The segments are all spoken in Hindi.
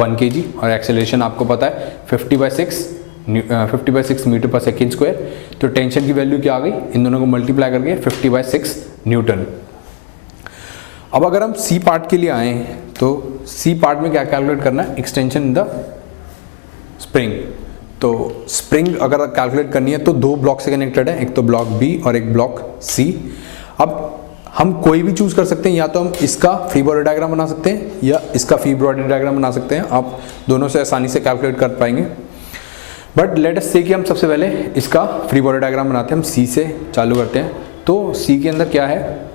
1 kg और एक्सेलरेशन आपको पता है 50/6 मीटर पर सेकेंड स्क्वायर। तो टेंशन की वैल्यू क्या आ गई, इन दोनों को मल्टीप्लाई करके 50/6 न्यूटन। अब अगर हम सी पार्ट के लिए आए तो सी पार्ट में क्या कैलकुलेट करना है, एक्सटेंशन इन द स्प्रिंग। तो स्प्रिंग अगर कैलकुलेट करनी है तो दो ब्लॉक से कनेक्टेड है, एक तो ब्लॉक बी और एक ब्लॉक सी। अब हम कोई भी चूज कर सकते हैं, या तो हम इसका फ्री बॉडी डायग्राम बना सकते हैं या इसका फ्री बॉडी डायग्राम बना सकते हैं। आप दोनों से आसानी से कैलकुलेट कर पाएंगे। बट लेट अस से कि हम सबसे पहले इसका फ्री बॉडी डायग्राम बनाते हैं। हम सी से चालू करते हैं। तो सी के अंदर क्या है,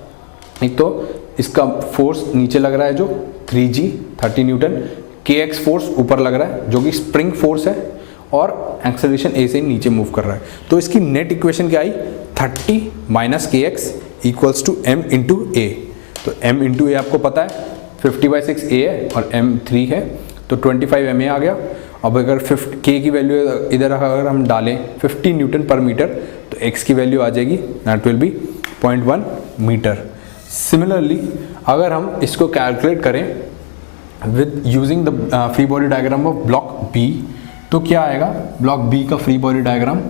एक तो इसका फोर्स नीचे लग रहा है जो 3G 30 न्यूटन, kx फोर्स ऊपर लग रहा है जो कि स्प्रिंग फोर्स है, और एक्सेलरेशन ए से नीचे मूव कर रहा है। तो इसकी नेट इक्वेशन क्या आई, 30 - kx equals to m into a. तो m इंटू ए आपको पता है 50/6 a है और m 3 है, तो 25 ma आ गया। अब अगर k की वैल्यू इधर अगर हम डालें 50 न्यूटन पर मीटर, तो x की वैल्यू आ जाएगी, that will be 0.1 metre. Similarly अगर हम इसको कैलकुलेट करें with using the free body diagram of block B, तो क्या आएगा, ब्लॉक बी का फ्री बॉडी डायग्राम,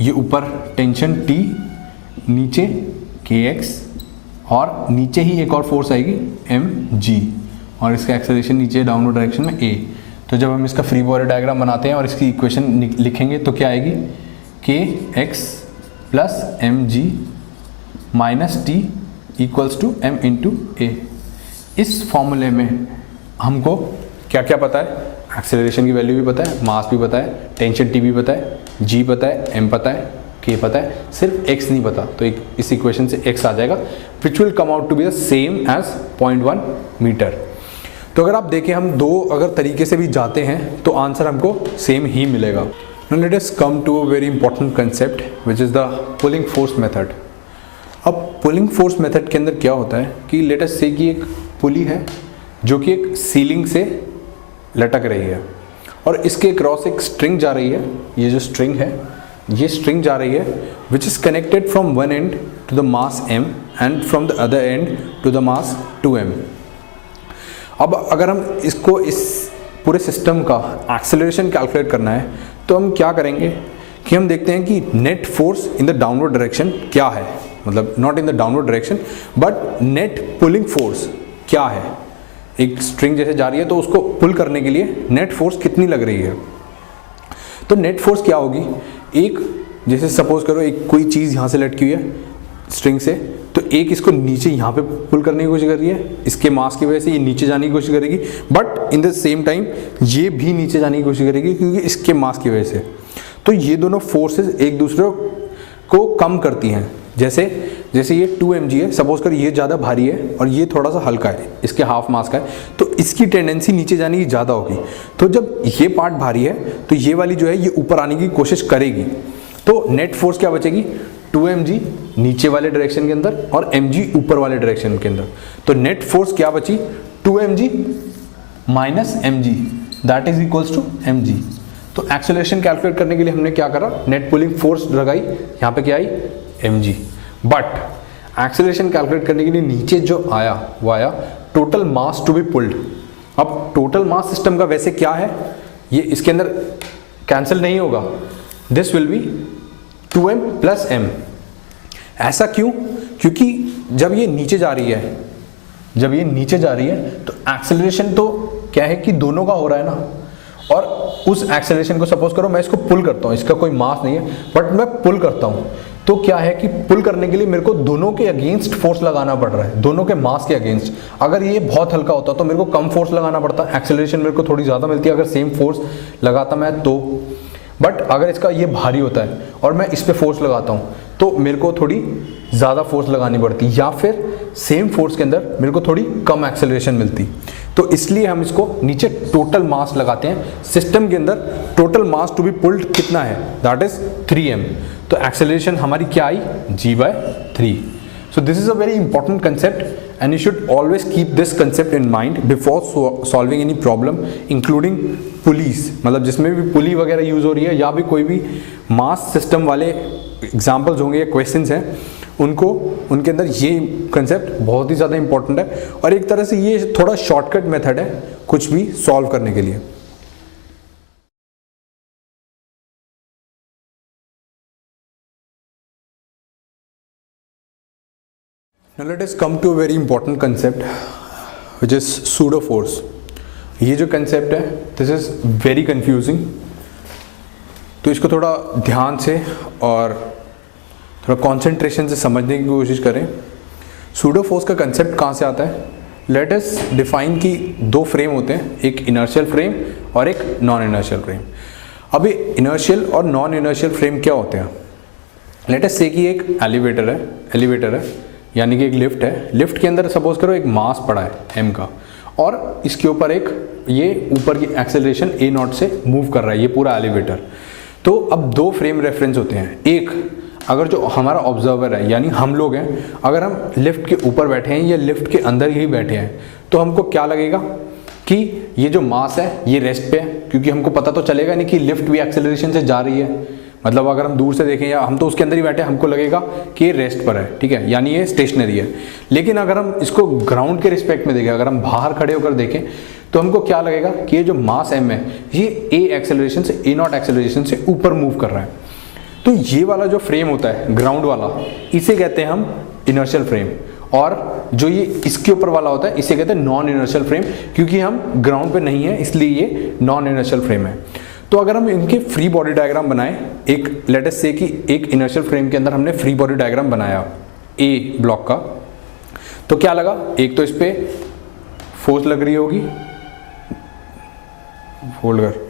ये ऊपर टेंशन T, नीचे kx और नीचे ही एक और फोर्स आएगी mg, और इसका एक्सेलरेशन नीचे डाउनवर्ड डायरेक्शन में a। तो जब हम इसका फ्री बॉडी डायग्राम बनाते हैं और इसकी इक्वेशन लिखेंगे तो क्या आएगी, kx plus mg minus t equals to m into a. इस फॉर्मूले में हमको क्या क्या पता है, एक्सेलरेशन की वैल्यू भी पता है, मास भी पता है, टेंशन T भी पता है, G पता है, M पता है, K पता है, सिर्फ X नहीं पता। तो इस इक्वेशन से X आ जाएगा which will come out to be the same as 0.1 metre. तो अगर आप देखें हम दो अगर तरीके से भी जाते हैं तो आंसर हमको सेम ही मिलेगा। Now let us come to a very important concept which is the pulling force method. अब पुलिंग फोर्स मेथड के अंदर क्या होता है कि लेट अस से कि एक पुली है जो कि एक सीलिंग से लटक रही है और इसके क्रॉस एक स्ट्रिंग जा रही है। ये जो स्ट्रिंग है, ये स्ट्रिंग जा रही है which is connected from one end to the mass m and from the other end to the mass 2m। अब अगर हम इसको इस पूरे सिस्टम का एक्सेलरेशन कैलकुलेट करना है तो हम क्या करेंगे कि हम देखते हैं कि net force in the downward direction क्या है, मतलब not in the downward direction but net pulling force क्या है। एक स्ट्रिंग जैसे जा रही है तो उसको पुल करने के लिए नेट फोर्स कितनी लग रही है। तो नेट फोर्स क्या होगी, एक जैसे सपोज करो एक कोई चीज़ यहाँ से लटकी हुई है स्ट्रिंग से, तो एक इसको नीचे यहाँ पे पुल करने की कोशिश कर रही है, इसके मास की वजह से ये नीचे जाने की कोशिश करेगी, but in the same time ये भी नीचे जाने की कोशिश करेगी क्योंकि इसके मास की वजह से। तो ये दोनों फोर्सेस एक दूसरे को कम करती हैं। जैसे ये 2mg है, सपोज कर ये ज़्यादा भारी है और ये थोड़ा सा हल्का है, इसके हाफ मास का है, तो इसकी टेंडेंसी नीचे जाने की ज़्यादा होगी। तो जब ये पार्ट भारी है तो ये वाली जो है ये ऊपर आने की कोशिश करेगी। तो नेट फोर्स क्या बचेगी, 2mg नीचे वाले डायरेक्शन के अंदर और mg ऊपर वाले डायरेक्शन के अंदर। तो नेट फोर्स क्या बची, 2mg minus mg that is equals to mg। तो एक्सेलरेशन कैलकुलेट करने के लिए हमने क्या करा, नेट पुलिंग फोर्स लगाई, यहाँ पे क्या आई mg। बट एक्सेलरेशन कैलकुलेट करने के लिए नीचे जो आया वो आया total mass to be pulled. अब टोटल मास सिस्टम का वैसे क्या है, ये इसके अंदर कैंसिल नहीं होगा, this will be 2m plus m। ऐसा क्यों, क्योंकि जब ये नीचे जा रही है तो एक्सेलरेशन तो क्या है कि दोनों का हो रहा है ना, और उस एक्सेलरेशन को सपोज करो मैं इसको पुल करता हूँ, इसका कोई मास नहीं है बट मैं पुल करता हूँ, तो क्या है कि पुल करने के लिए मेरे को दोनों के अगेंस्ट फोर्स लगाना पड़ रहा है, दोनों के मास के अगेंस्ट। अगर ये बहुत हल्का होता तो मेरे को कम फोर्स लगाना पड़ता, एक्सेलरेशन मेरे को थोड़ी ज़्यादा मिलती है अगर सेम फोर्स लगाता मैं तो। बट अगर इसका ये भारी होता है और मैं इस पर फोर्स लगाता हूँ तो मेरे को थोड़ी ज़्यादा फोर्स लगानी पड़ती, या फिर सेम फोर्स के अंदर मेरे को थोड़ी कम एक्सेलरेशन मिलती। तो इसलिए हम इसको नीचे टोटल मास लगाते हैं। सिस्टम के अंदर total mass to be pulled कितना है, दैट इज 3m। तो एक्सेलरेशन हमारी क्या आई, g/3। So this is a very important concept and you should always keep this concept in mind before solving any problem including pulleys। मतलब जिसमें भी पुली वगैरह यूज़ हो रही है या भी कोई भी मास सिस्टम वाले एग्जाम्पल्स होंगे या क्वेश्चंस हैं, उनको उनके अंदर ये कंसेप्ट बहुत ही ज़्यादा इंपॉर्टेंट है और एक तरह से ये थोड़ा शॉर्टकट मेथड है कुछ भी सॉल्व करने के लिए। Now let us come to a very important concept which is pseudo force। ये जो कंसेप्ट है दिस इज वेरी कंफ्यूजिंग, तो इसको थोड़ा ध्यान से और थोड़ा कंसंट्रेशन से समझने की कोशिश करें। सूडो फोर्स का कंसेप्ट कहाँ से आता है? लेट अस डिफाइन कि दो फ्रेम होते हैं, एक इनर्शियल फ्रेम और एक नॉन इनर्शियल फ्रेम। अभी इनर्शियल और नॉन इनर्शियल फ्रेम क्या होते हैं? लेट अस से कि एक एलिवेटर है यानी कि एक लिफ्ट है। लिफ्ट के अंदर सपोज करो एक मास पड़ा है m का और इसके ऊपर एक ये ऊपर की एक्सेलरेशन a0 से मूव कर रहा है ये पूरा एलिवेटर। तो अब दो फ्रेम रेफरेंस होते हैं। एक अगर जो हमारा ऑब्जर्वर है यानी हम लोग हैं, अगर हम लिफ्ट के ऊपर बैठे हैं या लिफ्ट के अंदर ही बैठे हैं तो हमको क्या लगेगा कि ये जो मास है ये रेस्ट पे है, क्योंकि हमको पता तो चलेगा नहीं कि लिफ्ट भी एक्सेलरेशन से जा रही है। मतलब अगर हम दूर से देखें या हम तो उसके अंदर ही बैठे हैं, हमको लगेगा कि ये रेस्ट पर है, ठीक है, यानी ये स्टेशनरी है। लेकिन अगर हम इसको ग्राउंड के रिस्पेक्ट में देखें, अगर हम बाहर खड़े होकर देखें तो हमको क्या लगेगा कि ये जो मास m है ये a एक्सेलरेशन से a0 एक्सेलरेशन से ऊपर मूव कर रहा है। तो ये वाला जो फ्रेम होता है ग्राउंड वाला, इसे कहते हैं हम इनर्शियल फ्रेम, और जो ये इसके ऊपर वाला होता है इसे कहते हैं नॉन इनर्शियल फ्रेम, क्योंकि हम ग्राउंड पे नहीं है इसलिए ये नॉन इनर्शियल फ्रेम है। तो अगर हम इनके फ्री बॉडी डायग्राम बनाएं, एक लेट अस से कि एक इनर्शियल फ्रेम के अंदर हमने फ्री बॉडी डायग्राम बनाया ए ब्लॉक का, तो क्या लगा? एक तो इस पे फोर्स लग रही होगी, होल्ड कर।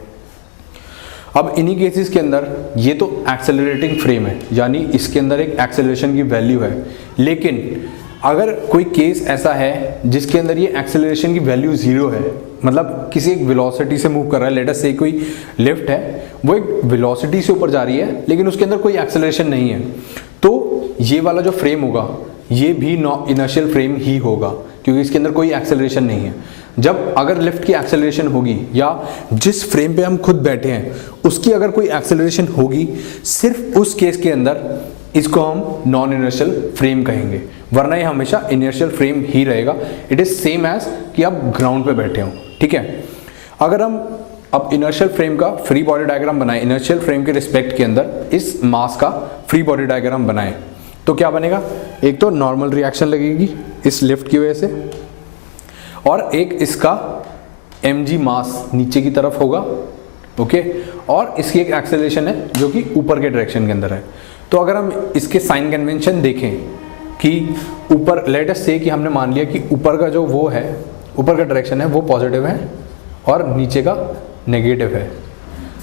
अब इन्हीं केसेस के अंदर ये तो एक्सेलरेटिंग फ्रेम है यानी इसके अंदर एक एक्सेलरेशन की वैल्यू है। लेकिन अगर कोई केस ऐसा है जिसके अंदर ये एक्सेलरेशन की वैल्यू 0 है, मतलब किसी एक वेलोसिटी से मूव कर रहा है, लेट अस से कोई लिफ्ट है वो एक वेलोसिटी से ऊपर जा रही है लेकिन उसके अंदर कोई एक्सेलरेशन नहीं है, तो ये वाला जो फ्रेम होगा ये भी इनर्शियल फ्रेम ही होगा क्योंकि इसके अंदर कोई एक्सेलरेशन नहीं है। जब अगर लिफ्ट की एक्सेलरेशन होगी या जिस फ्रेम पे हम खुद बैठे हैं उसकी अगर कोई एक्सेलरेशन होगी, सिर्फ उस केस के अंदर इसको हम नॉन इनर्शियल फ्रेम कहेंगे, वरना ये हमेशा इनर्शियल फ्रेम ही रहेगा। इट इज सेम एज कि आप ग्राउंड पे बैठे हो, ठीक है। अगर हम अब इनर्शियल फ्रेम का फ्री बॉडी डायग्राम बनाए, इनर्शियल फ्रेम के रिस्पेक्ट के अंदर इस मास का फ्री बॉडी डायग्राम बनाए, तो क्या बनेगा? एक तो नॉर्मल रिएक्शन लगेगी इस लिफ्ट की वजह से, और एक इसका mg मास नीचे की तरफ होगा, ओके, और इसकी एक एक्सेलरेशन है जो कि ऊपर के डायरेक्शन के अंदर है। तो अगर हम इसके साइन कन्वेंशन देखें कि ऊपर लेट अस से कि हमने मान लिया कि ऊपर का जो वो है, ऊपर का डायरेक्शन है वो पॉजिटिव है और नीचे का नेगेटिव है,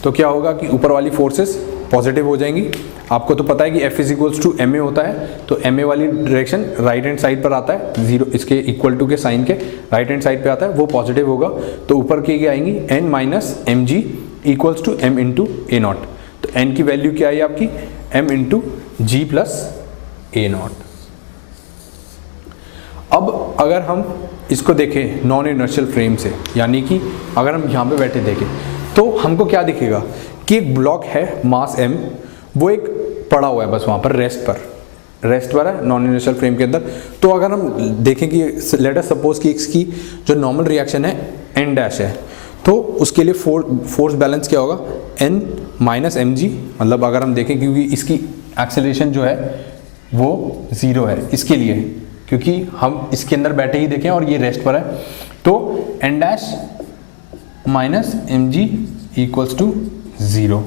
तो क्या होगा कि ऊपर वाली फोर्सेस पॉजिटिव हो जाएंगी। आपको तो पता है कि F इज टू ma होता है, तो ma वाली डायरेक्शन राइट हैंड साइड पर आता है, 0 इसके इक्वल टू के साइन के राइट हैंड साइड पे आता है, वो पॉजिटिव होगा। तो ऊपर की क्या आएंगी? n minus M G equals to m into A nought. तो n की वैल्यू क्या आई आपकी? m into G plus A nought. अब अगर हम इसको देखें नॉन इनर्शियल फ्रेम से, यानी कि अगर हम यहाँ पे बैठे देखें तो हमको क्या दिखेगा कि एक ब्लॉक है मास m, वो एक पड़ा हुआ है बस वहाँ पर रेस्ट पर है नॉन इनर्शियल फ्रेम के अंदर। तो अगर हम देखें कि लेट अस सपोज कि इसकी जो नॉर्मल रिएक्शन है n डैश है, तो उसके लिए फोर्स बैलेंस क्या होगा? n माइनस एम जी, मतलब अगर हम देखें क्योंकि इसकी एक्सेलरेशन जो है वो 0 है इसके लिए, क्योंकि हम इसके अंदर बैठे ही देखें और ये रेस्ट पर है, तो n dash minus M G equals to 0,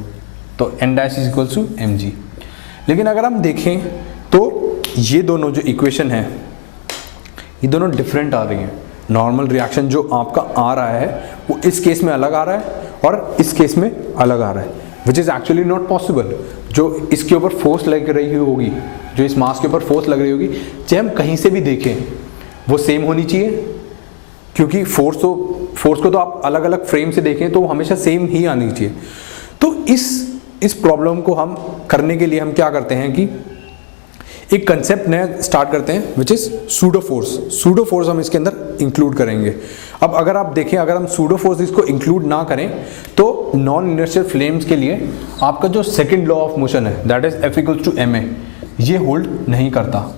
तो n dash is equals to M G. लेकिन अगर हम देखें तो ये दोनों जो इक्वेशन है ये दोनों डिफरेंट आ रही हैं। नॉर्मल रिएक्शन जो आपका आ रहा है वो इस केस में अलग आ रहा है और इस केस में अलग आ रहा है, which is actually not possible. जो इसके ऊपर फोर्स लग रही होगी, जो इस मास के ऊपर फोर्स लग रही होगी, चाहे हम कहीं से भी देखें वो सेम होनी चाहिए, क्योंकि फोर्स को तो आप अलग अलग फ्रेम से देखें तो हमेशा सेम ही आनी चाहिए। तो इस प्रॉब्लम को हम करने के लिए हम क्या करते हैं कि एक कंसेप्ट नया स्टार्ट करते हैं विच इज सूडो फोर्स हम इसके अंदर इंक्लूड करेंगे। अब अगर आप देखें, अगर हम सूडो फोर्स इसको इंक्लूड ना करें तो नॉन इनर्शियल फ्लेम्स के लिए आपका जो सेकंड लॉ ऑफ मोशन है that is F equals to ma, ये होल्ड नहीं करता,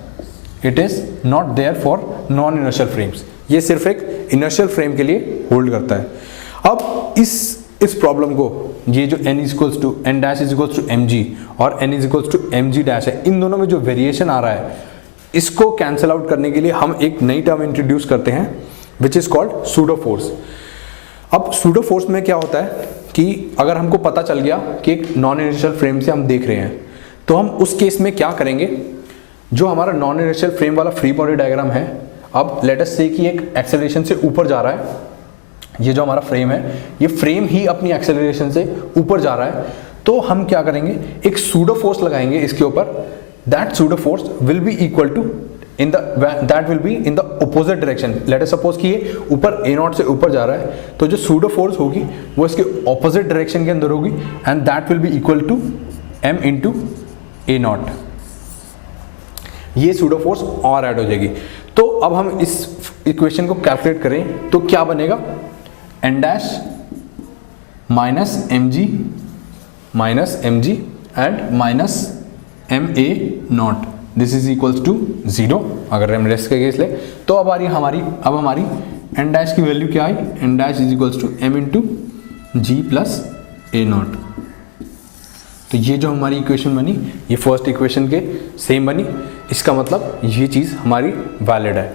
it is not there for non inertial frames, ये सिर्फ एक इनर्शियल फ्रेम के लिए होल्ड करता है। अब इस प्रॉब्लम को, ये जो n equals to n dash is equals to mg और n is equals to mg dash है, इन दोनों में जो वेरिएशन आ रहा है इसको कैंसिल आउट करने के लिए हम एक नई टर्म इंट्रोड्यूस करते हैं which is called pseudo force. अब सूडो फोर्स में क्या होता है कि अगर हमको पता चल गया कि एक नॉन इनर्शियल फ्रेम से हम देख रहे हैं, तो हम उस केस में क्या करेंगे, जो हमारा नॉन इनर्शियल फ्रेम वाला फ्री बॉडी डायग्राम है, अब लेट अस से कि एक एक्सेलरेशन से ऊपर जा रहा है, ये जो हमारा फ्रेम है ये फ्रेम ही अपनी एक्सेलरेशन से ऊपर जा रहा है, तो हम क्या करेंगे, एक सूडो फोर्स लगाएंगे इसके ऊपर, that pseudo force will be equal to that will be in the opposite direction. Let us suppose कि ये ऊपर ए नॉट से ऊपर जा रहा है, तो जो सूडो फोर्स होगी वो इसके ऑपोजिट डायरेक्शन के अंदर होगी and that will be equal to m into A nought, ये सूडो फोर्स और ऐड हो जाएगी। तो अब हम इस इक्वेशन को कैलकुलेट करें तो क्या बनेगा, n dash minus mg and minus ma nought, this is equals to 0 अगर हम रेस्ट का केस ले। तो अब आ रही हमारी n डैश की वैल्यू क्या आई, n dash is equals to m into G plus A nought. तो ये जो हमारी इक्वेशन बनी ये फर्स्ट इक्वेशन के सेम बनी, इसका मतलब ये चीज़ हमारी वैलिड है।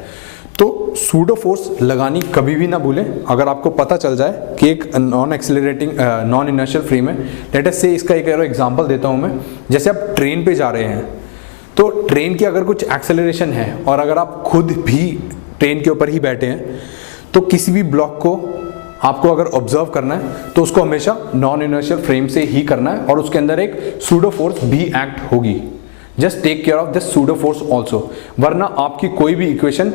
तो सूडो फोर्स लगानी कभी भी ना भूलें। अगर आपको पता चल जाए कि एक non accelerating non inertial frame है, लेट अस से इसका एक एग्जांपल देता हूँ मैं, जैसे आप ट्रेन पे जा रहे हैं, तो ट्रेन की अगर कुछ एक्सेलरेशन है और अगर आप खुद भी ट्रेन के ऊपर ही बैठे हैं, तो किसी भी ब्लॉक को आपको अगर ऑब्जर्व करना है तो उसको हमेशा नॉन इनर्शियल फ्रेम से ही करना है और उसके अंदर एक सूडो फोर्स भी एक्ट होगी। Just take care of this pseudo force also, वरना आपकी कोई भी इक्वेशन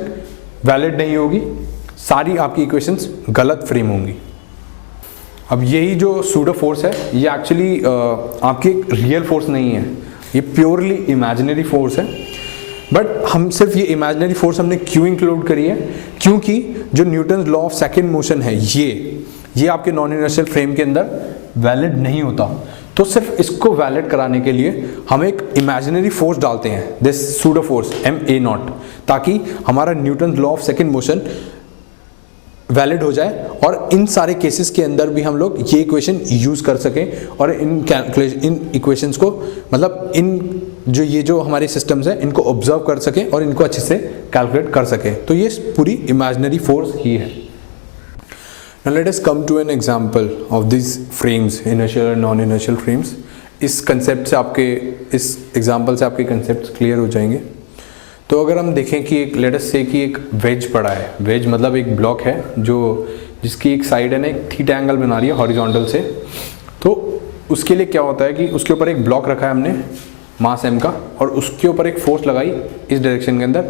वैलिड नहीं होगी, सारी आपकी इक्वेशंस गलत फ्रेम होंगी। अब यही जो सूडो फोर्स है ये एक्चुअली आपकी एक रियल फोर्स नहीं है, ये प्योरली इमेजिनरी फोर्स है। बट हम सिर्फ ये इमेजिनरी फोर्स हमने क्यों इंक्लूड करी है, क्योंकि जो Newton's law of second motion है ये आपके नॉन इनर्शियल फ्रेम के अंदर वैलिड नहीं होता, तो सिर्फ इसको वैलिड कराने के लिए हम एक इमेजिनरी फोर्स डालते हैं, this pseudo force ma not, ताकि हमारा Newton's law of second motion valid हो जाए और इन सारे केसेस के अंदर भी हम लोग ये इक्वेशन यूज कर सकें और इन इक्वेशंस को, मतलब ये जो हमारे सिस्टम्स हैं इनको ऑब्जर्व कर सकें और इनको अच्छे से कैलकुलेट कर सकें। तो ये पूरी इमेजिनरी फोर्स ही है। Now let us come to an example of these frames, inertial and non-inertial frames. इस कंसेप्ट से आपके, इस एग्जाम्पल से आपके कंसेप्ट क्लियर हो जाएंगे। तो अगर हम देखें कि एक लेट अस से कि एक वेज पड़ा है, वेज मतलब एक ब्लॉक है जो जिसकी एक साइड है ना एक थीटा एंगल बना रही है हॉरिजॉन्टल से, तो उसके लिए क्या होता है कि उसके ऊपर एक ब्लॉक रखा है हमने मास m का और उसके ऊपर एक फोर्स लगाई इस डायरेक्शन के अंदर,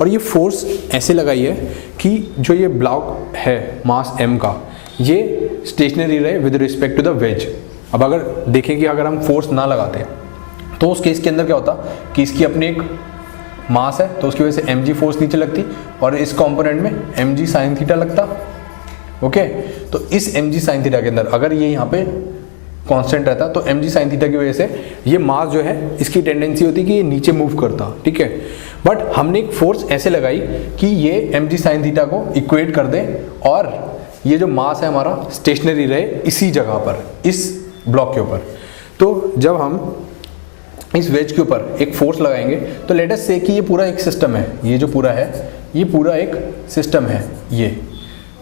और ये फोर्स ऐसे लगाई है कि जो ये ब्लॉक है मास m का ये स्टेशनरी रहे with respect to the wedge. अब अगर देखें कि अगर हम फोर्स ना लगाते तो उस केस के अंदर क्या होता कि इसकी अपनी एक मास है तो उसकी वजह से mg फोर्स नीचे लगती और इस कंपोनेंट में mg साइन थीटा लगता। ओके, तो इस mg साइन थीटा के अंदर अगर ये यहाँ पे कांस्टेंट रहता तो mg साइन थीटा की वजह से ये मास जो है इसकी टेंडेंसी होती कि ये नीचे मूव करता, ठीक है। बट हमने एक फोर्स ऐसे लगाई कि ये mg साइन थीटा को इक्वेट कर दे और ये जो मास है हमारा स्टेशनरी रहे इसी जगह पर, इस ब्लॉक के ऊपर। तो जब हम इस वेज के ऊपर एक फोर्स लगाएंगे तो लेट अस से कि ये पूरा एक सिस्टम है, ये जो पूरा है ये पूरा एक सिस्टम है ये।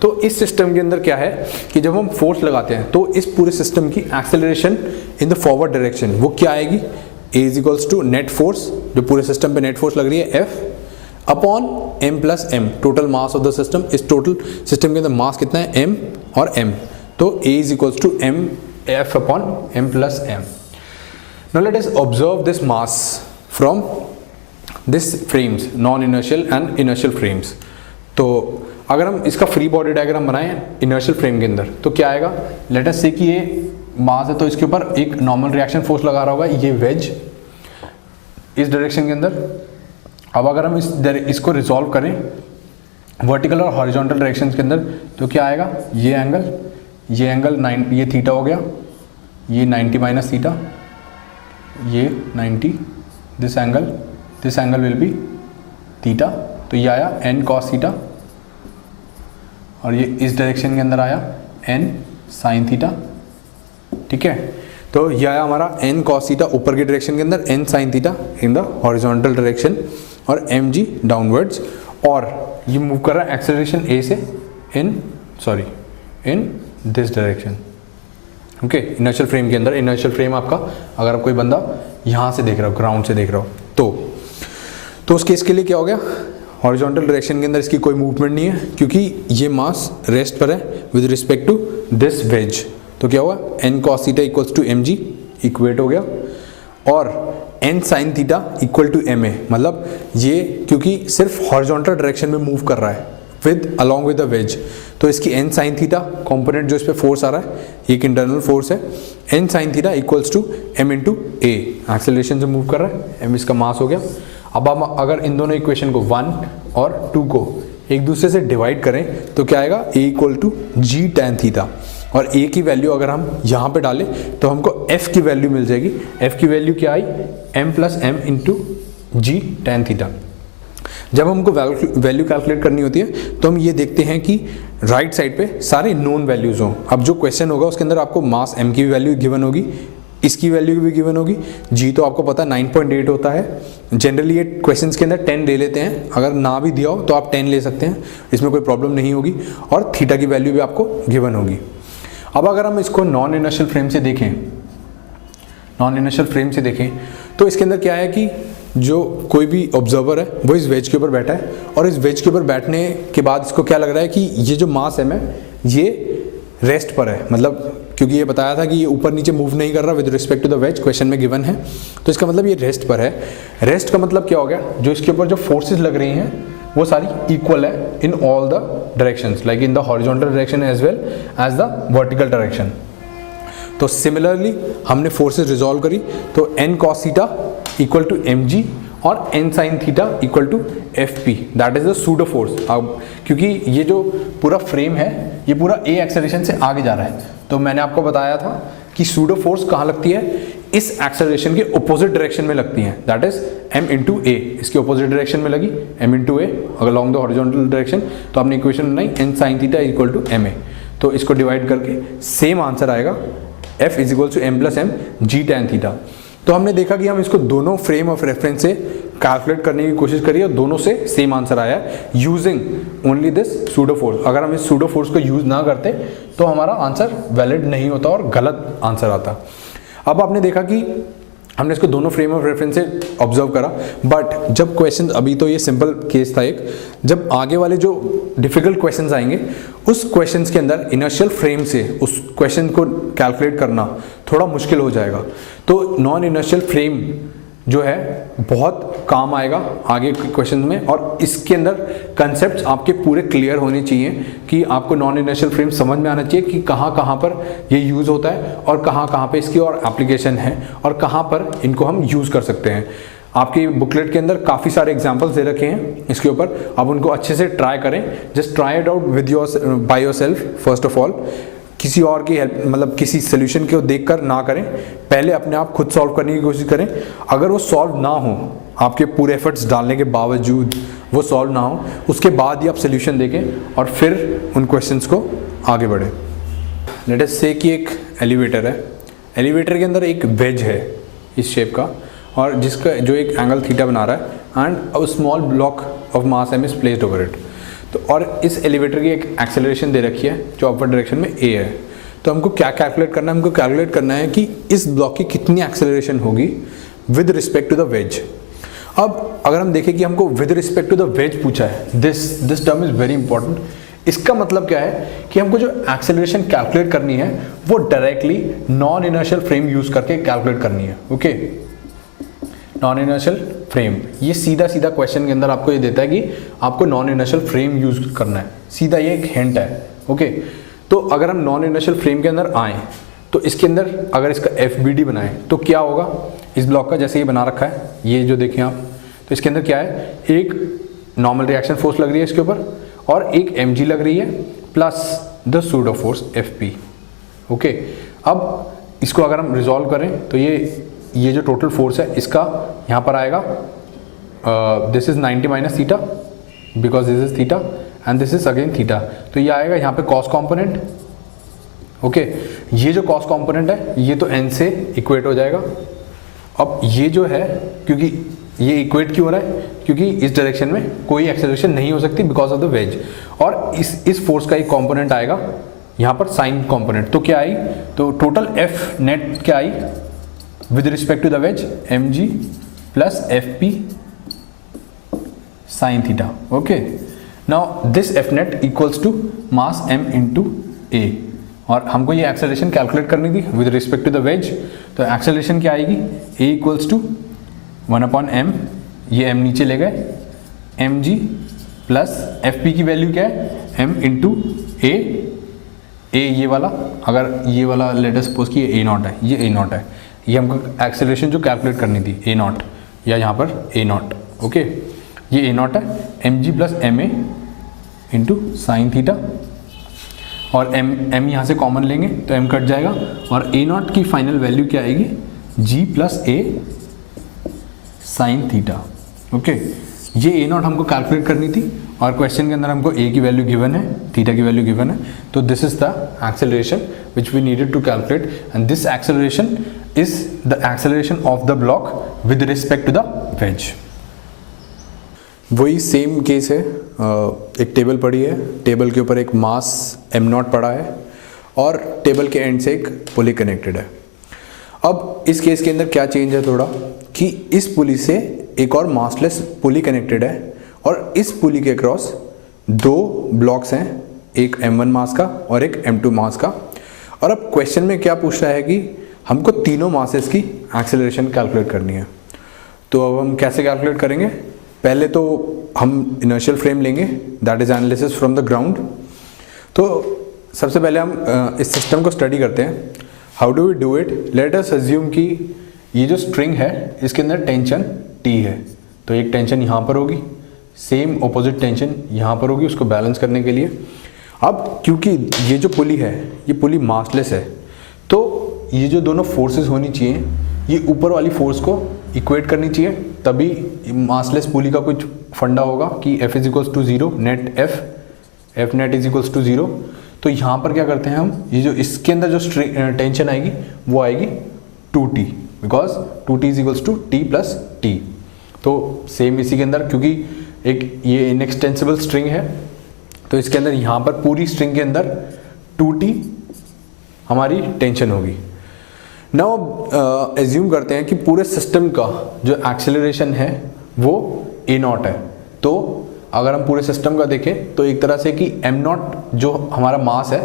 तो इस सिस्टम के अंदर क्या है कि जब हम फोर्स लगाते हैं तो इस पूरे सिस्टम की acceleration in the forward direction वो क्या आएगी, A is equals to net force, जो पूरे सिस्टम पे नेट फोर्स लग रही है F upon m plus m, total mass of the system. इस टोटल सिस्टम के अंदर मास कितना है m और m, तो A is equals to m F upon m plus m। Now let us observe this mass from this frames, non-inertial and inertial frames. तो अगर हम इसका फ्री बॉडी डायग्राम बनाएं इनर्शियल फ्रेम के अंदर तो क्या आएगा, लेट अस से कि ये मास है तो इसके ऊपर एक नॉर्मल रिएक्शन फोर्स लगा रहा होगा ये वेज इस डायरेक्शन के अंदर। अब अगर हम इसको रिजॉल्व करें वर्टिकल और हॉरिजॉन्टल डायरेक्शन के अंदर तो क्या आएगा, ये एंगल 9, ये थीटा हो गया, ये 90 माइनस थीटा, ये 90 this angle will be theta, तो ये आया n cos थीटा, और ये इस डायरेक्शन के अंदर आया n sin थीटा, ठीक है। तो ये आया हमारा n cos थीटा ऊपर की डायरेक्शन के अंदर, n sin theta in the horizontal direction, और mg डाउनवर्ड्स, और ये मूव कर रहा है एक्सेलरेशन a से in this direction, okay. Inertial frame के अंदर, इनर्शियल फ्रेम आपका अगर आप कोई बंदा यहाँ से देख रहा हो, ग्राउंड से देख रहा हो, तो उस केस के लिए क्या हो गया, हॉरिजॉन्टल डायरेक्शन के अंदर इसकी कोई मूवमेंट नहीं है क्योंकि ये मास रेस्ट पर है with respect to this wedge. तो क्या हुआ, n cos theta equals to mg equate हो गया, और n sin theta equal to ma, मतलब ये क्योंकि सिर्फ हॉरिजॉन्टल डायरेक्शन में मूव कर रहा है with along with the wedge, तो इसकी n sin थीटा कंपोनेंट जो इस पे फोर्स आ रहा है, एक इंटरनल फोर्स है, n sin theta equals to m into a, acceleration से मूव कर रहा है, m इसका मास हो गया। अब हम अगर इन दोनों इक्वेशन को 1 और 2 को एक दूसरे से डिवाइड करें तो क्या आएगा, a equal to g tan theta, और a की वैल्यू अगर हम यहाँ पे डालें तो हमको f की वैल्यू मिल जाएगी। f की वैल्यू क्या आई, m प्लस m इंटू जी टैन थीटा। जब हमको वैल्यू कैलकुलेट करनी होती है तो हम ये देखते हैं कि राइट साइड पे सारे नोन वैल्यूज हों। अब जो क्वेश्चन होगा उसके अंदर आपको मास m की भी वैल्यू गिवन होगी, इसकी वैल्यू भी गिवन होगी, g तो आपको पता 9.8 होता है। जनरली ये क्वेश्चंस के अंदर 10 ले लेते हैं, अगर ना भी दिया हो तो आप 10 ले सकते हैं, इसमें कोई प्रॉब्लम नहीं होगी, और थीटा की वैल्यू भी आपको गिवन होगी। अब अगर हम इसको नॉन इनर्शियल फ्रेम से देखें, नॉन इनर्शियल फ्रेम से देखें तो इसके अंदर क्या है कि जो कोई भी ऑब्जर्वर है वो इस वेज के ऊपर बैठा है, और इस वेज के ऊपर बैठने के बाद इसको क्या लग रहा है कि ये जो मास है ये रेस्ट पर है, मतलब क्योंकि ये बताया था कि ये ऊपर नीचे मूव नहीं कर रहा with respect to the wedge, question में गिवन है, तो इसका मतलब ये रेस्ट पर है। रेस्ट का मतलब क्या हो गया, जो इसके ऊपर जो फोर्सेस लग रही हैं वो सारी इक्वल है in all the directions, like in the horizontal direction as well as the vertical direction. तो सिमिलरली हमने फोर्सेस रिजॉल्व करी, तो n cos theta equal to mg और n sin theta equal to fp, that is the pseudo force. अब क्योंकि ये जो पूरा फ्रेम है ये पूरा a एक्सेलरेशन से आगे जा रहा है, तो मैंने आपको बताया था कि सूडो फोर्स कहाँ लगती है, इस एक्सेलरेशन के ऑपोजिट डायरेक्शन में लगती है, that is m into a, इसके ऑपोजिट डायरेक्शन में लगी m into a along the horizontal direction. तो आपने इक्वेशन बनाई n sin theta equal to ma, तो इसको डिवाइड करके सेम आंसर आएगा f is equal to m plus m g tan theta. तो हमने देखा कि हम इसको दोनों फ्रेम ऑफ रेफरेंस से कैलकुलेट करने की कोशिश करी और दोनों से सेम आंसर आया using only this pseudo force. अगर हम इस सूडो फोर्स को यूज ना करते तो हमारा आंसर वैलिड नहीं होता और गलत आंसर आता। अब आपने देखा कि हमने इसको दोनों फ्रेम ऑफ रेफरेंस से ऑब्जर्व करा, बट जब क्वेश्चन, अभी तो ये सिंपल केस था एक, जब आगे वाले जो डिफिकल्ट क्वेश्चंस आएंगे उस क्वेश्चंस के अंदर इनर्शियल फ्रेम से उस क्वेश्चन को कैलकुलेट करना थोड़ा मुश्किल हो जाएगा। तो नॉन इनर्शियल फ्रेम जो है बहुत काम आएगा आगे के क्वेश्चन में, और इसके अंदर कंसेप्ट्स आपके पूरे क्लियर होने चाहिए कि आपको नॉन इनर्शियल फ्रेम समझ में आना चाहिए कि कहाँ कहाँ पर ये यूज़ होता है और कहाँ कहाँ पे इसकी और एप्लीकेशन है और कहाँ पर इनको हम यूज़ कर सकते हैं। आपकी बुकलेट के अंदर काफ़ी सारे एग्जाम्पल्स दे रखे हैं इसके ऊपर, आप उनको अच्छे से ट्राई करें, just try it out with by your self first of all. किसी और की हेल्प, मतलब किसी सोल्यूशन को देखकर ना करें, पहले अपने आप खुद सॉल्व करने की कोशिश करें। अगर वो सॉल्व ना हो, आपके पूरे एफर्ट्स डालने के बावजूद वो सॉल्व ना हो, उसके बाद ही आप सोल्यूशन देखें और फिर उन क्वेश्चंस को आगे बढ़ें। लेट अस से कि एक एलिवेटर है, एलिवेटर के अंदर एक वेज है इस शेप का, और जिसका जो एक एंगल थीटा बना रहा है, and a small block of mass m is placed over it. तो और इस एलिवेटर की एक एक्सेलरेशन दे रखी है जो अपवर्ड डायरेक्शन में a है। तो हमको क्या कैलकुलेट करना है, हमको कैलकुलेट करना है कि इस ब्लॉक की कितनी एक्सेलरेशन होगी with respect to the wedge. अब अगर हम देखें कि हमको with respect to the wedge पूछा है, this term is very important. इसका मतलब क्या है कि हमको जो एक्सेलरेशन कैलकुलेट करनी है वो directly non inertial frame use करके कैलकुलेट करनी है। ओके, नॉन इनर्शियल फ्रेम, ये सीधा सीधा क्वेश्चन के अंदर आपको ये देता है कि आपको नॉन इनर्शियल फ्रेम यूज करना है, सीधा ये एक हिंट है। ओके, तो अगर हम नॉन इनर्शियल फ्रेम के अंदर आए तो इसके अंदर अगर इसका FBD बनाएं तो क्या होगा, इस ब्लॉक का जैसे ये बना रखा है, ये जो देखें आप, तो इसके अंदर क्या है, एक नॉर्मल रिएक्शन फोर्स लग रही है इसके ऊपर और एक mg लग रही है plus the pseudo force FP। Okay, अब इसको अगर हम रिजॉल्व करें तो ये जो टोटल फोर्स है इसका यहाँ पर आएगा, this is 90 minus theta because this is theta and this is again theta, तो ये आएगा यहाँ पे कॉस कॉम्पोनेंट। ओके, ये जो कॉस कॉम्पोनेंट है ये तो n से इक्वेट हो जाएगा। अब ये जो है, क्योंकि ये इक्वेट क्यों हो रहा है, क्योंकि इस डायरेक्शन में कोई एक्सेलरेशन नहीं हो सकती बिकॉज ऑफ द वेज, और इस फोर्स का एक कंपोनेंट आएगा यहाँ पर साइन कंपोनेंट, तो क्या आई, तो टोटल एफ नेट क्या आई with respect to the wedge, mg plus fp sine theta. Okay, now this F net equals to mass m into a, और हमको ये एक्सेलरेशन कैलकुलेट करनी थी with respect to the wedge, तो एक्सेलरेशन क्या आएगी, a इक्वल्स टू 1/m, ये m नीचे ले गए, mg प्लस fp की वैल्यू क्या है, m इंटू a ये वाला, अगर ये वाला लेट अस सपोज कि ये a0 है, ये a0 है, ये हमको एक्सेलरेशन जो कैलकुलेट करनी थी a0 या यहाँ पर a0। ओके, ये a0 है, mg plus ma into sine theta, और m यहाँ से कॉमन लेंगे तो m कट जाएगा, और a0 की फाइनल वैल्यू क्या आएगी, g plus a sign theta. Okay, ये a0 हमको कैलकुलेट करनी थी, और क्वेश्चन के अंदर हमको a की वैल्यू गिवन है, थीटा की वैल्यू गिवन है, तो this is the acceleration which we needed to calculate, and this acceleration is the acceleration of the block with respect to the wedge. वही सेम केस है, एक टेबल पड़ी है, टेबल के ऊपर एक मास m0 पड़ा है, और टेबल के एंड से एक पुली कनेक्टेड है। अब इस केस के अंदर क्या चेंज है थोड़ा, कि इस पुली से एक और मासलेस पुली कनेक्टेड है, और इस पुली के क्रॉस दो ब्लॉक्स हैं, एक m1 मास का और एक m2 मास का। और अब क्वेश्चन में क्या पूछ रहा है कि हमको तीनों मासेस की एक्सेलरेशन कैलकुलेट करनी है। तो अब हम कैसे कैलकुलेट करेंगे, पहले तो हम इनर्शियल फ्रेम लेंगे, that is analysis from the ground. तो सबसे पहले हम इस सिस्टम को स्टडी करते हैं। How do we do it, let us assume कि ये जो स्ट्रिंग है इसके अंदर टेंशन T है, तो एक टेंशन यहाँ पर होगी, सेम ऑपोजिट टेंशन यहाँ पर होगी उसको बैलेंस करने के लिए। अब क्योंकि ये जो पुली है ये पुली मासलेस है, तो ये जो दोनों फोर्सेस होनी चाहिए ये ऊपर वाली फोर्स को इक्वेट करनी चाहिए, तभी मासलेस पुली का कुछ फंडा होगा कि F is equals to 0 net F net is equals to 0। तो यहाँ पर क्या करते हैं हम, ये जो इसके अंदर जो टेंशन आएगी वो आएगी 2T, because 2T is equals to T plus T। तो सेम इसी के अंदर, क्योंकि एक ये इनएक्सटेंसिबल स्ट्रिंग है, तो इसके अंदर यहाँ पर पूरी स्ट्रिंग के अंदर 2T हमारी टेंशन होगी। नाउ एज्यूम करते हैं कि पूरे सिस्टम का जो एक्सेलरेशन है वो a0 है। तो अगर हम पूरे सिस्टम का देखें तो एक तरह से कि m0 जो हमारा मास है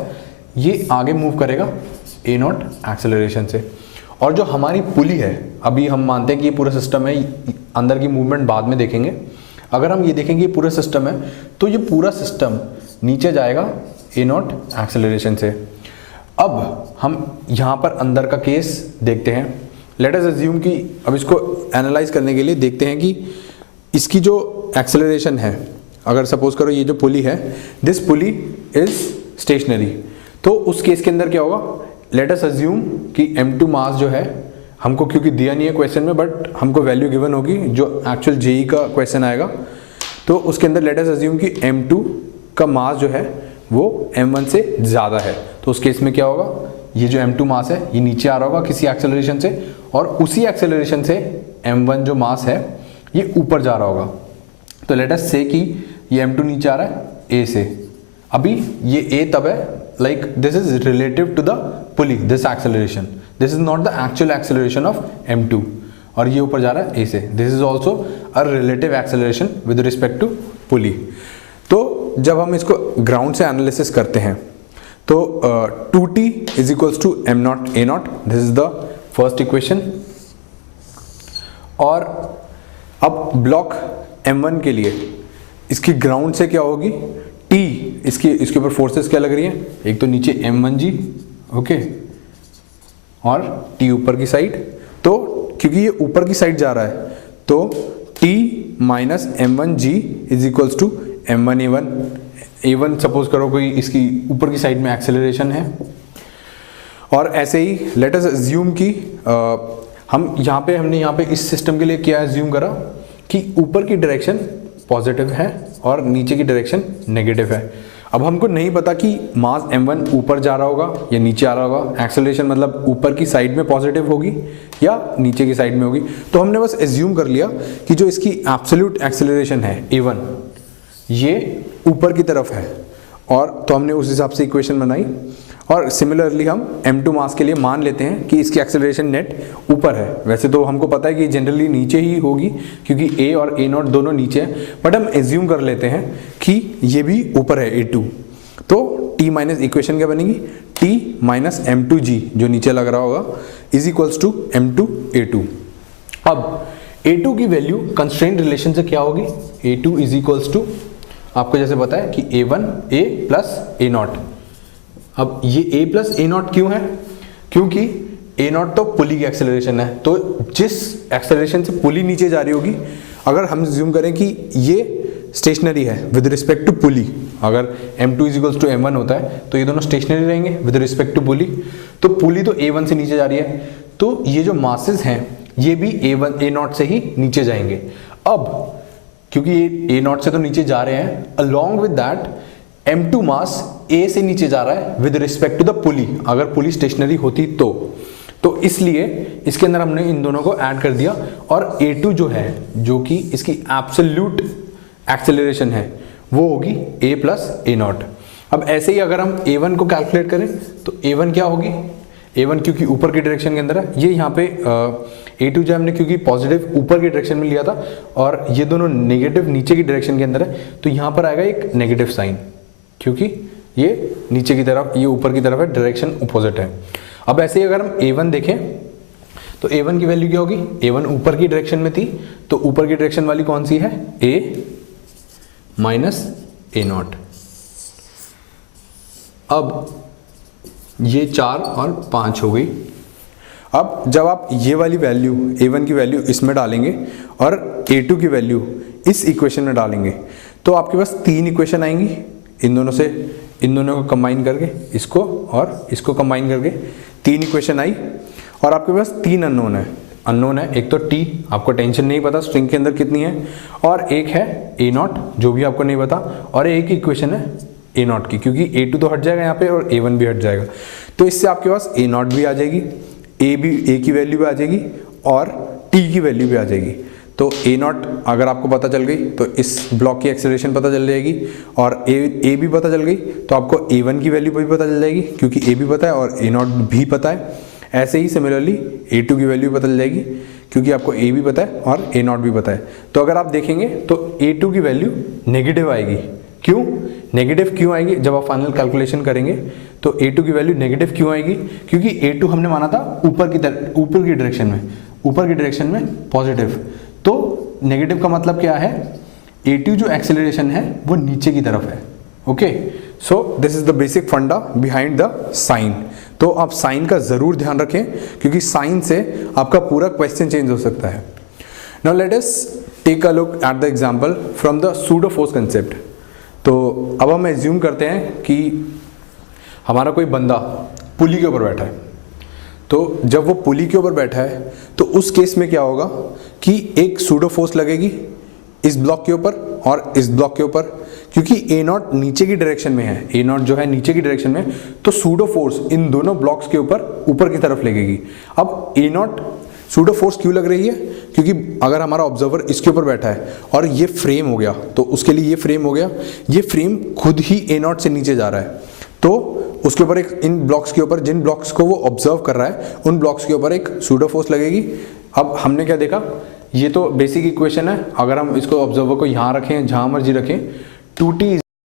ये आगे मूव करेगा a0 एक्सेलरेशन से, और जो हमारी पुली है, अभी हम मानते हैं कि ये पूरा सिस्टम है, अंदर की मूवमेंट बाद में देखेंगे। अगर हम ये देखेंगे पूरा सिस्टम है तो ये पूरा सिस्टम नीचे जाएगा a0 एक्सेलरेशन से। अब हम यहाँ पर अंदर का केस देखते हैं। लेट अस अज्यूम कि अब इसको एनालाइज करने के लिए देखते हैं कि इसकी जो एक्सेलरेशन है, अगर सपोज करो ये जो पुली है, दिस पुली इज स्टेशनरी, तो उस केस के अंदर क्या होगा, लेट अस अज्यूम कि m2 मास जो है हमको, क्योंकि दिया नहीं है क्वेश्चन में, बट हमको वैल्यू गिवन होगी जो एक्चुअल जेई का क्वेश्चन आएगा, तो उसके अंदर लेट अस अज्यूम कि m2 का मास जो है वो m1 से ज़्यादा है। तो उस केस में क्या होगा, ये जो m2 मास है ये नीचे आ रहा होगा किसी एक्सेलरेशन से, और उसी एक्सेलरेशन से m1 जो मास है ये ऊपर जा रहा होगा। तो लेट अस से कि ये m2 नीचे आ रहा है a से। अभी ये a तब है, like this is relative to the pulley, this acceleration, this is not the actual acceleration of m2, और ये ऊपर जा रहा है a से। This is also a relative acceleration with respect to pulley. तो जब हम इसको ग्राउंड से एनालिसिस करते हैं तो 2T is equals to m0 a0, this is the first equation. और अब ब्लॉक m1 के लिए इसकी ग्राउंड से क्या होगी, T, इसके ऊपर फोर्सेस क्या लग रही हैं, एक तो नीचे m1g, ओके, और T ऊपर की साइड। तो क्योंकि ये ऊपर की साइड जा रहा है तो T minus m1g is equals to m1 a1 suppose करो कोई इसकी ऊपर की साइड में एक्सेलरेशन है। और ऐसे ही लेट अस अज्यूम कि हमने यहाँ पे इस सिस्टम के लिए क्या एज्यूम करा कि ऊपर की डायरेक्शन पॉजिटिव है और नीचे की डायरेक्शन नेगेटिव है। अब हमको नहीं पता कि मास m1 ऊपर जा रहा होगा या नीचे आ रहा होगा, एक्सेलरेशन मतलब ऊपर की साइड में पॉजिटिव होगी या नीचे की साइड में होगी। तो हमने बस एज्यूम कर लिया कि जो इसकी एब्सोल्यूट एक्सेलरेशन है a1 ये ऊपर की तरफ है, और तो हमने उस हिसाब से इक्वेशन बनाई। और सिमिलरली हम m2 मास के लिए मान लेते हैं कि इसकी एक्सेलरेशन नेट ऊपर है। वैसे तो हमको पता है कि जनरली नीचे ही होगी क्योंकि a और a0 दोनों नीचे हैं, बट हम एज्यूम कर लेते हैं कि ये भी ऊपर है a2। तो t माइनस इक्वेशन क्या बनेगी, t माइनस m2g जो नीचे लग रहा होगा is equals to m2 a2। अब a2 की वैल्यू कंस्ट्रेंट रिलेशन से क्या होगी, a2 इज इक्वल्स टू आपको जैसे पता है कि a1 a प्लस a0। अब ये a प्लस a0 क्यों है, क्योंकि a0 तो पुली की एक्सेलरेशन है, तो जिस एक्सेलरेशन से पुली नीचे जा रही होगी, अगर हम ज्यूम करें कि ये स्टेशनरी है विद रिस्पेक्ट टू पुली, अगर m2 is equals to m1 होता है तो ये दोनों स्टेशनरी रहेंगे विद रिस्पेक्ट टू पुली। तो पुली तो a1 से नीचे जा रही है, तो ये जो मासेस हैं ये भी a0 से ही नीचे जाएंगे। अब क्योंकि ये a0 से तो नीचे जा रहे हैं, along with that m2 mass a से नीचे जा रहा है with respect to the pulley, अगर पुली स्टेशनरी होती तो इसलिए इसके अंदर हमने इन दोनों को ऐड कर दिया, और a2 जो है जो कि इसकी एब्सोल्यूट एक्सेलरेशन है वो होगी a प्लस a0। अब ऐसे ही अगर हम a1 को कैलकुलेट करें तो a1 क्या होगी, a1 क्योंकि ऊपर की डायरेक्शन के अंदर है, ये यहाँ पे a2 जो हमने क्योंकि पॉजिटिव ऊपर की डायरेक्शन में लिया था और ये दोनों नेगेटिव नीचे की डायरेक्शन के अंदर है, तो यहाँ पर आएगा एक नेगेटिव साइन क्योंकि ये नीचे की तरफ ये ऊपर की तरफ है, डायरेक्शन अपोजिट है। अब ऐसे ही अगर हम a1 देखें तो a1 की वैल्यू क्या होगी, a1 ऊपर की डायरेक्शन में थी, तो ऊपर की डायरेक्शन वाली कौन सी है, a माइनस a0। अब ये 4 और 5 हो गई। अब जब आप ये वाली वैल्यू a1 की वैल्यू इसमें डालेंगे और a2 की वैल्यू इस इक्वेशन में डालेंगे तो आपके पास 3 इक्वेशन आएंगी, इन दोनों को कंबाइन करके इसको और इसको कंबाइन करके 3 इक्वेशन आई, और आपके पास 3 अननोन है। एक तो t आपको टेंशन नहीं पता स्ट्रिंग के अंदर कितनी है, और एक है a0 जो भी आपको नहीं पता, और एक इक्वेशन है a0 की, क्योंकि a2 तो हट जाएगा यहाँ पे और a1 भी हट जाएगा, तो इससे आपके पास a0 भी आ जाएगी, a की वैल्यू भी आ जाएगी और t की वैल्यू भी आ जाएगी। तो a0 अगर आपको पता चल गई तो इस ब्लॉक की एक्सेलरेशन पता चल जाएगी, और a भी पता चल गई तो आपको a1 की वैल्यू भी पता चल जाएगी क्योंकि a भी पता है और a0 भी पता है। ऐसे ही सिमिलरली a2 की वैल्यू पता चल जाएगी क्योंकि आपको a भी पता है और a0 भी पता है। तो अगर आप देखेंगे तो a2 की वैल्यू नेगेटिव आएगी। क्यों नेगेटिव क्यों आएगी, जब आप फाइनल कैलकुलेशन करेंगे तो a2 की वैल्यू नेगेटिव क्यों आएगी, क्योंकि a2 हमने माना था ऊपर की डायरेक्शन में पॉजिटिव, तो नेगेटिव का मतलब क्या है, a2 जो एक्सेलरेशन है वो नीचे की तरफ है। Okay, so this is the basic फंडा बिहाइंड द साइन। तो आप साइन का जरूर ध्यान रखें क्योंकि साइन से आपका पूरा क्वेश्चन चेंज हो सकता है। Now let us take a look at the example from the pseudo force concept. तो अब हम एज्यूम करते हैं कि हमारा कोई बंदा पुली के ऊपर बैठा है, तो जब वो पुली के ऊपर बैठा है तो उस केस में क्या होगा कि एक सूडो फोर्स लगेगी इस ब्लॉक के ऊपर और इस ब्लॉक के ऊपर, क्योंकि a0 नीचे की डायरेक्शन में है, a0 जो है नीचे की डायरेक्शन में, तो सूडो फोर्स इन दोनों ब्लॉक्स के ऊपर की तरफ लगेगी। अब a0 सूडो फोर्स क्यों लग रही है, क्योंकि अगर हमारा ऑब्जर्वर इसके ऊपर बैठा है और ये फ्रेम हो गया तो उसके लिए ये फ्रेम हो गया, ये फ्रेम खुद ही a0 से नीचे जा रहा है, तो उसके ऊपर एक इन ब्लॉक्स के ऊपर जिन ब्लॉक्स को वो ऑब्जर्व कर रहा है उन ब्लॉक्स के ऊपर एक सूडो फोर्स लगेगी। अब हमने क्या देखा, ये तो बेसिक इक्वेशन है, अगर हम इसको ऑब्जर्वर को यहाँ रखें जहाँ मर्जी रखें 2t